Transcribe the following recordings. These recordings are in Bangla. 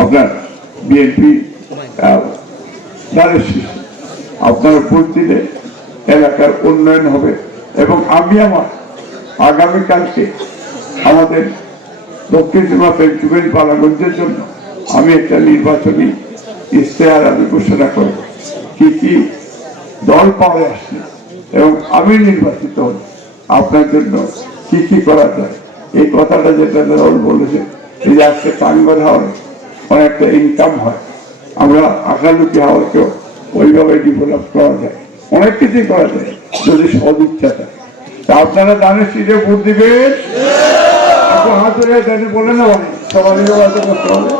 আপনার বিএনপি আপনার ভোট দিলে এলাকার উন্নয়ন হবে। এবং আমি আমার আগামীকালকে আমাদের দক্ষিণ সীমা পেন্টুবেন পালাগঞ্জের জন্য আমি একটা নির্বাচনী ইশতেহার আমি ঘোষণা করব, কি কি দল পাওয়া আসছে এবং আমি নির্বাচিত হল আপনার জন্য কি কি করা যায়। এই কথাটা যেটা দল বলেছে, এই যে আজকে টাঙ্গর হাওড়ে অনেকটা ইনকাম হয়, আমরা আকালুকি হাওড়কেও ওইভাবে ডেভেলপ করা যায়, অনেক কিছুই করা যায় যদি সদিচ্ছা থাকে। তা আপনারা দানের শীতে ভোট দিবেন, হাত ধরে দাঁড়িয়ে বলে না ভাই সবাই করতে হবে।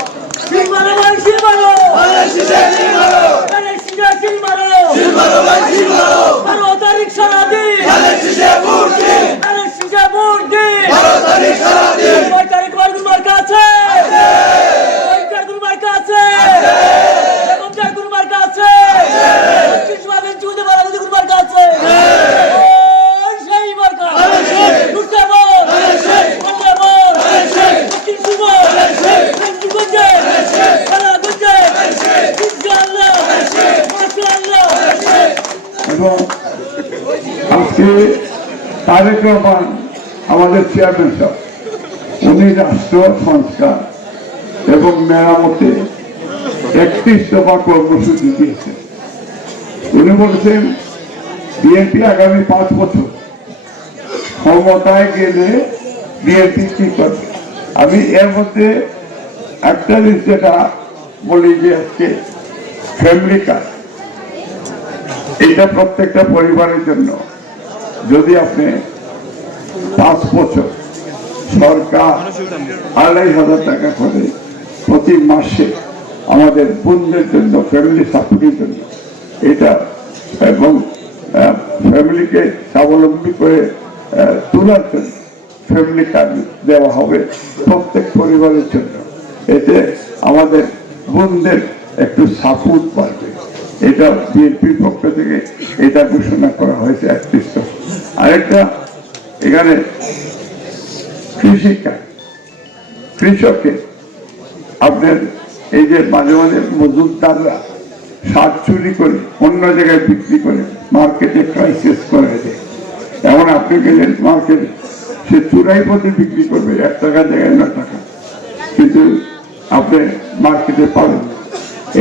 আজকে তারেক রহমান আমাদের চেয়ারম্যান সাহেব, উনি রাষ্ট্র সংস্কার এবং মেরামতে 31 দফা কর্মসূচি দিয়েছেন। উনি বলছেন বিএনপি আগামী 5 বছর ক্ষমতায় গেলে বিএনপি কি করবে। আমি এর মধ্যে একটা জিনিস যেটা বলি যে আজকে ফ্যামিলি কার্ড, এটা প্রত্যেকটা পরিবারের জন্য যদি আপনি 5 বছর সরকার 2,500 টাকা করে প্রতি মাসে আমাদের বোনদের জন্য ফ্যামিলি সাপোর্টের জন্য এটা, এবং ফ্যামিলিকে স্বাবলম্বী করে তোলার জন্য ফ্যামিলি কার্ড দেওয়া হবে প্রত্যেক পরিবারের জন্য। এতে আমাদের বোনদের একটু সাপোর্ট পাবে। এটা বিএনপির পক্ষ থেকে এটা ঘোষণা করা হয়েছে 31 দফা। আরেকটা এখানে কৃষি কার্ড, কৃষককে আপনার এই যে মাঝে মাঝে মজুরদাররা সার চুরি করে অন্য জায়গায় বিক্রি করে মার্কেটে ক্রাইসিস করে দেয়। এমন আপনি গেলেন মার্কেটে, সে চুরাই প্রতি বিক্রি করবে 1 টাকা জায়গায় 9 টাকা, কিন্তু আপনি মার্কেটে পাবেন।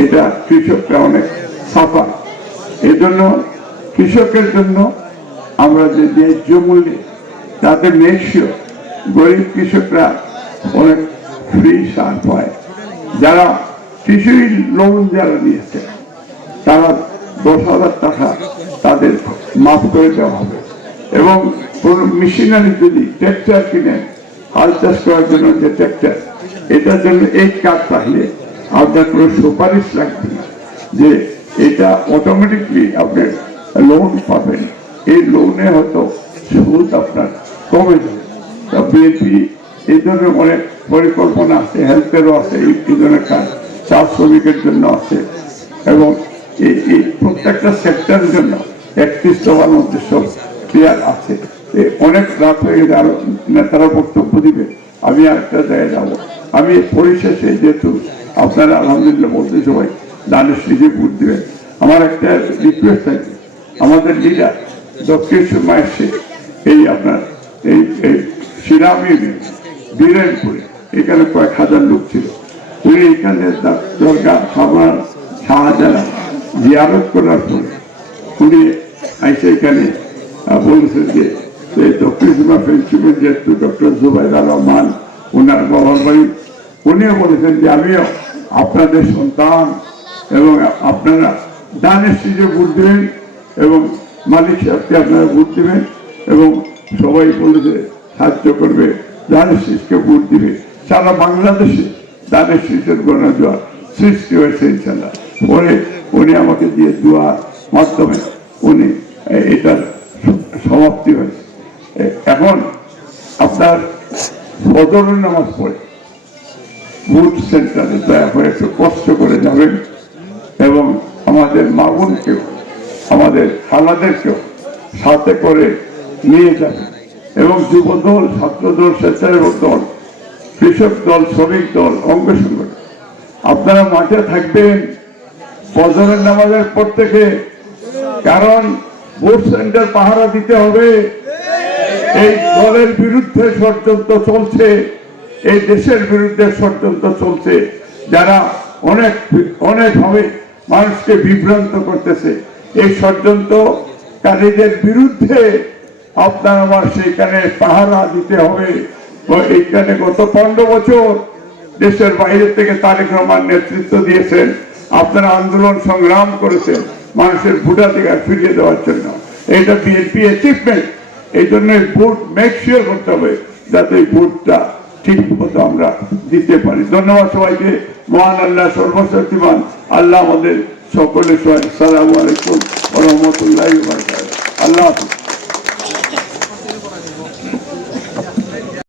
এটা কৃষকরা অনেক সাফা। এই জন্য কৃষকের জন্য আমরা যে ন্যায্য মূল্যে তাতে মেকশিওর গরিব কৃষকরা অনেক ফ্রি সার পায়। যারা কৃষি লোন যারা নিয়েছে তারা 10,000 টাকা তাদের মাফ করে দেওয়া হবে। এবং কোন মেশিনারি যদি ট্র্যাক্টর কিনেন, হাল চাষ করার জন্য যে ট্র্যাক্টর, এটার জন্য এই কার্ড পাইলে আপনার কোনো সুপারিশ লাগবে না যে এটা অটোমেটিকলি আপনি লোন পাবেন। এই লোনে হয়তো সুদ আপনার কমে যাবে। বিএনপি এই ধরনের অনেক পরিকল্পনা আছে, হেলথেরও আছে, এই ধরনের কাজ চা শ্রমিকের জন্য আছে, এবং এই প্রত্যেকটা সেক্টরের জন্য 31 দফার মধ্যে সব ক্লিয়ার আছে। অনেক রাত হয়ে গেছে, আরো নেতারা বক্তব্য দিবে, আমি আরেকটা জায়গায় যাবো। আমি পরিশেষে যেহেতু আপনারা আলহামদুলিল্লাহ বলতে সবাই দানের শীতে ভোট দিবেন, আমার একটা রিকোয়েস্ট আছে, আমাদের লিডার দক্ষিণ সীমা এসে এই আপনার এই শ্রীরাম ইউনিয়ন বীরেনপুরে এখানে কয়েক হাজার লোক ছিল, উনি এখানে দরকার খাবার শাহজাহান জিয়ারত করার পরে উনি এসে এখানে বলেছেন যে দক্ষিণ সীমা প্রিন্সিপাল যেহেতু ডক্টর জুবাইদুর রহমান ওনার বাবার বাড়ি, উনিও বলেছেন যে আমিও আপনাদের সন্তান এবং আপনারা দানের শীতে ভোট দেবেন এবং মালিক সাহেবকে আপনারা ভোট দেবেন এবং সবাই বলেছে সাহায্য করবে, দানের শীষকে ভোট দিবে। সারা বাংলাদেশে দানের শীষের গণজোয়ার সৃষ্টি হয়েছে ইনশাল্লাহ। পরে উনি আমাকে দিয়ে দোয়ার মাধ্যমে উনি এটার সমাপ্তি হয়েছে। এখন আপনার ফজরের নামাজ পড়ে বুথ সেন্টারে দয়া করে একটু কষ্ট করে যাবেন এবং আমাদের মা বোনকেও আমাদের খালাদেরকেও সাথে করে নিয়ে যাবেন এবং যুব দল, ছাত্র দল, স্বেচ্ছাসেবক দল, কৃষক দল, শ্রমিক দল, অঙ্গ সংগঠন আপনারা মাঠে থাকবেন ফজরের নামাজের পর থেকে, কারণ ভোট সেন্টার পাহারা দিতে হবে। এই দলের বিরুদ্ধে ষড়যন্ত্র চলছে, এই দেশের বিরুদ্ধে ষড়যন্ত্র চলছে, যারা অনেকভাবে মানুষকে বিভ্রান্ত করতেছে। এই ষড়যন্ত্রকারীদের বিরুদ্ধে আপনার আমার সেইখানে পাহারা দিতে হবে। এইখানে গত 15 বছর দেশের বাইরে থেকে তারেক রহমান নেতৃত্ব দিয়েছেন, আপনারা আন্দোলন সংগ্রাম করেছেন মানুষের ভোটাধিকার ফিরিয়ে দেওয়ার জন্য। এটা বিএনপি অ্যাচিভমেন্ট। এই জন্য ভোট মেক শিওর করতে হবে যাতে এই ভোটটা ঠিক মতো আমরা দিতে পারি। ধন্যবাদ সবাইকে। মহান আল্লাহ সর্বশক্তিমান আল্লাহ আমাদের সকলের সহায়। আসসালামু আলাইকুম ওয়া রাহমাতুল্লাহি ওয়া বারাকাতুহু। আল্লাহ হাফেজ।